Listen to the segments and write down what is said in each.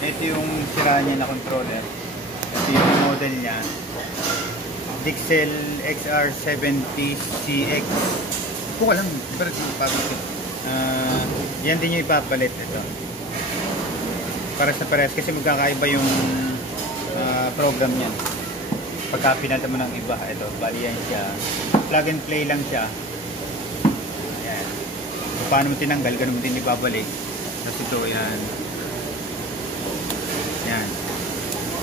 Ito yung sira niya na controller. Ito yung model niya. Dixel XR70CX. Kung alam, pero yan din yung ipapalit ito. Para sa parehas kasi magkakaiba yung program niyan. Pagka pinata mo ng iba, ito, bali yan siya. Plug and play lang siya. Ayan. Paano mo tinanggal, ganun mo din ibabalik. Tapos ito, yan. Yan.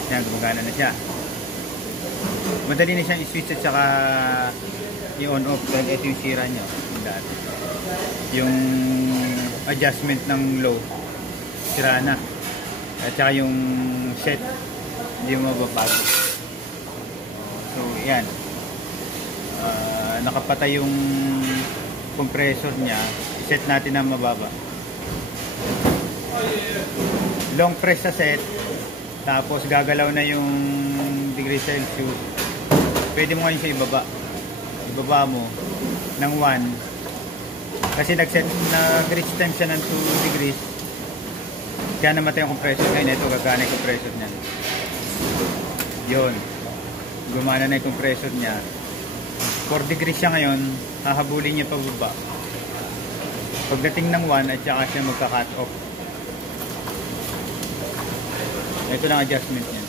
Yan, gumagana na siya. Madali na siyang i-switch at saka i-on-off dahil ito yung sira niya. Yung adjustment ng low, sira na. At saka yung set, hindi mo mababago. So, yan. Nakapatay yung compressor niya. Set natin na mababa. Long press sa set. Tapos gagalaw na yung degree Celsius. Pwede mo ngayon siya ibaba. Ibaba mo ng 1. Kasi nag-reach time siya ng 2 degrees. Kaya namatay yung compressor. Ngayon ito gagana yung compressor niya. Yun. Gumana na yung compressor niya. 4 degrees siya ngayon. Hahabulin niya pababa. Pagdating ng 1 at saka siya magka-cut off. Ito lang adjustment niya.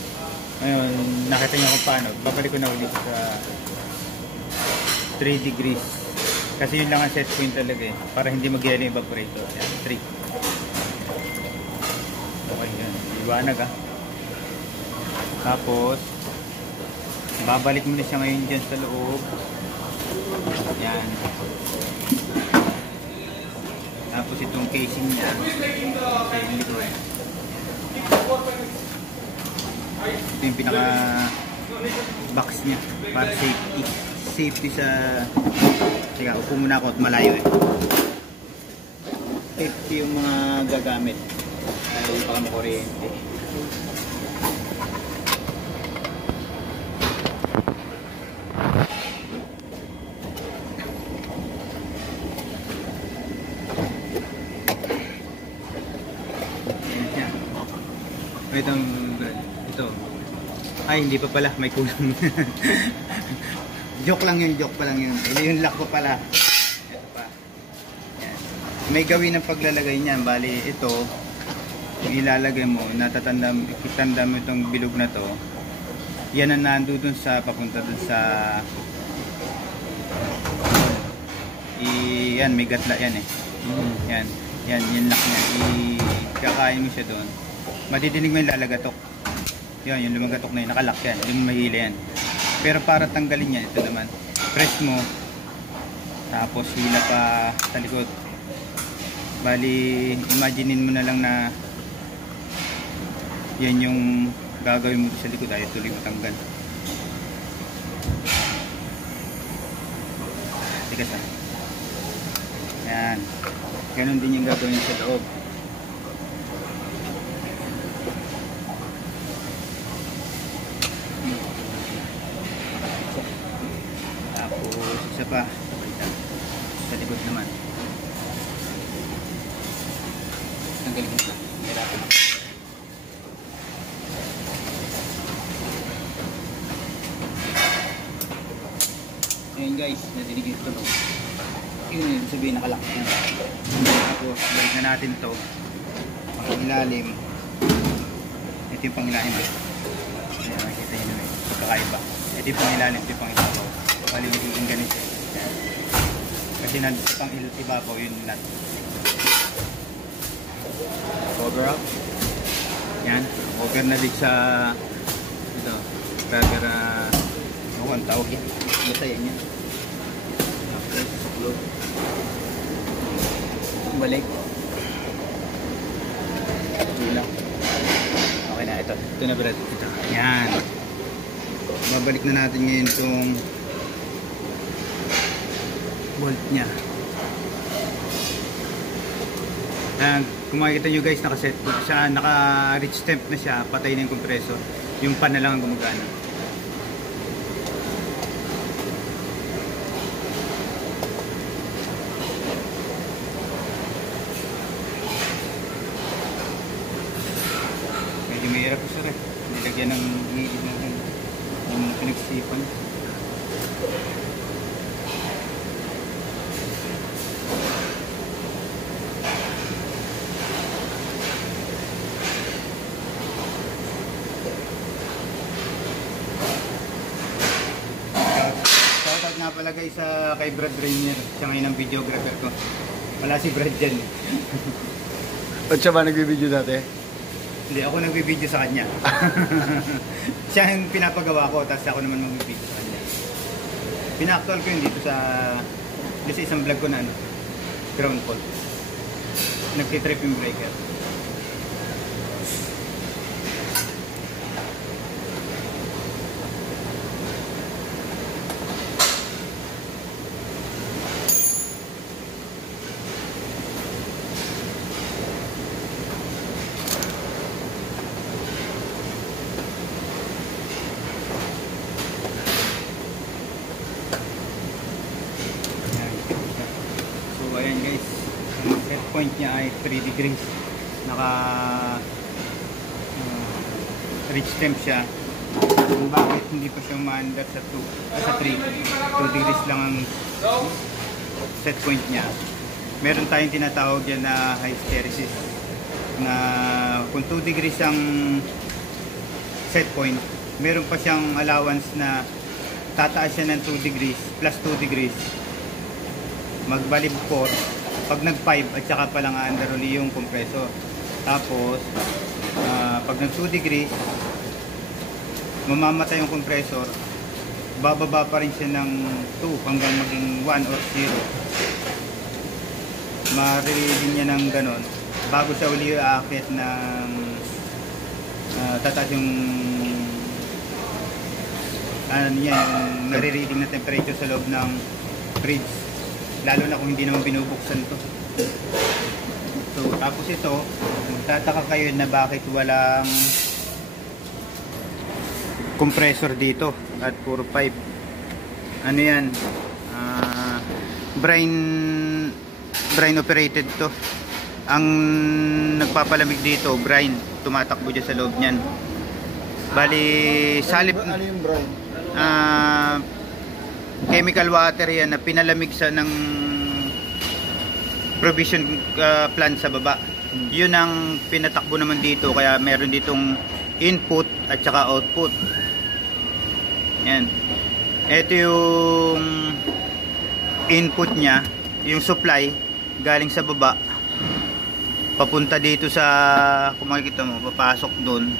Ngayon, nakita niyo kung paano. Babalik ko na ulit sa 3 degrees. Kasi yun lang ang set point talaga eh. Para hindi mag-yelo yung evaporator. Ayan, 3. Okay, yan. Iwanag ah. Tapos, babalik mo na siya ngayon dyan sa loob. Yan. Tapos itong casing niya. Sa likod. Ito yung pinaka box niya para safety sa sige, upo muna ako at malayo eh. Safety yung mga gagamit ay baka makuryente. Ito. Ay, hindi pa pala. May kulang. Joke lang yun. Joke pa lang yun. Yung lock pa pala. Ito pa. Yan. May gawin ng paglalagay niyan. Bali, ito. Yung ilalagay mo, ikitanda mo itong bilog na to. Yan ang nando dun sa, papunta dun sa yan, may gatla yan eh. Yan. Yan lock niya. Ikakain mo siya dun. Madidinig mo yung lalagatok. Yun, yung lumagatok na yun, nakalock yan. Hindi mo mahila yan. Pero para tanggalin yan, ito naman. Press mo. Tapos hila pa sa likod. Bali, imaginein mo na lang na yan yung gagawin mo sa likod. Ayaw tuloy matanggal. Tigas na. Yan. Ganon din yung gagawin sa loob. Isa pa sa likod naman tanggalin ito hirapan ngayon guys nadiligid ito no? Yun sabihin nakalak tapos balik na natin ito pang ilalim ito yung pang ilalim ayan makikita nyo naman kakaiba ito yung pang ilalim ito yung pang ibabaw bali magiging ganito kasi nandito pang ibabaw yun nut cover up yan cover na din sa ito cover ang tawag yun basta yan tapos load balik ilang okay na ito na brad ito yan babalik na natin ngayon itong bolt niya. Kung makikita nyo guys, naka-set siya, naka-reach temp na siya, patay na yung compressor. Yung pan na lang ang gumagana. Medyo mahirap siya rin. Nilagyan ng yung pinagsipan. Nga pala guys kay Brad Rainier, siya ngayon ang videographer ko. Wala si Brad dyan. At siya ba nagbibideo dati? Hindi, ako nagbibideo sa kanya. Siya yung pinapagawa ko, tapos ako naman magbibideo sa kanya. Pina-actual ko yun dito sa isang vlog ko na ground fault. Nagtitrip yung breaker. Ayan guys, ang set point niya ay 3 degrees. Naka reach temp siya. Kung bakit hindi pa siya ma-under sa 3 degrees lang ang set point niya. Meron tayong tinatawag dyan na hysteresis, na kung 2 degrees ang set point, meron pa siyang allowance na tataas siya ng 2 degrees plus 2 degrees, magbalib 4 pag nag 5 at saka pa lang under uli yung compressor. Tapos pag nag 2 degrees mamamatay yung compressor, bababa pa rin siya ng 2 hanggang maging 1 or 0. Maririnig niya ng ganon bago siya uli aakyat ng tataas yung yung nare-reading na temperature sa loob ng fridge. Lalo na kung hindi naman binubuksan to. So, tapos ito, magtataka kayo na bakit walang compressor dito at puro pipe. Ano yan? Brine operated to. Ang nagpapalamig dito, brine. Tumatakbo dyan sa loob niyan. Bali, salip... Ano yung brine? Chemical water yan na pinalamig sa ng provision plant sa baba. Yun ang pinatakbo naman dito, kaya meron ditong input at saka output. Yan. Ito yung input niya, yung supply galing sa baba papunta dito sa, kung makikita mo, papasok doon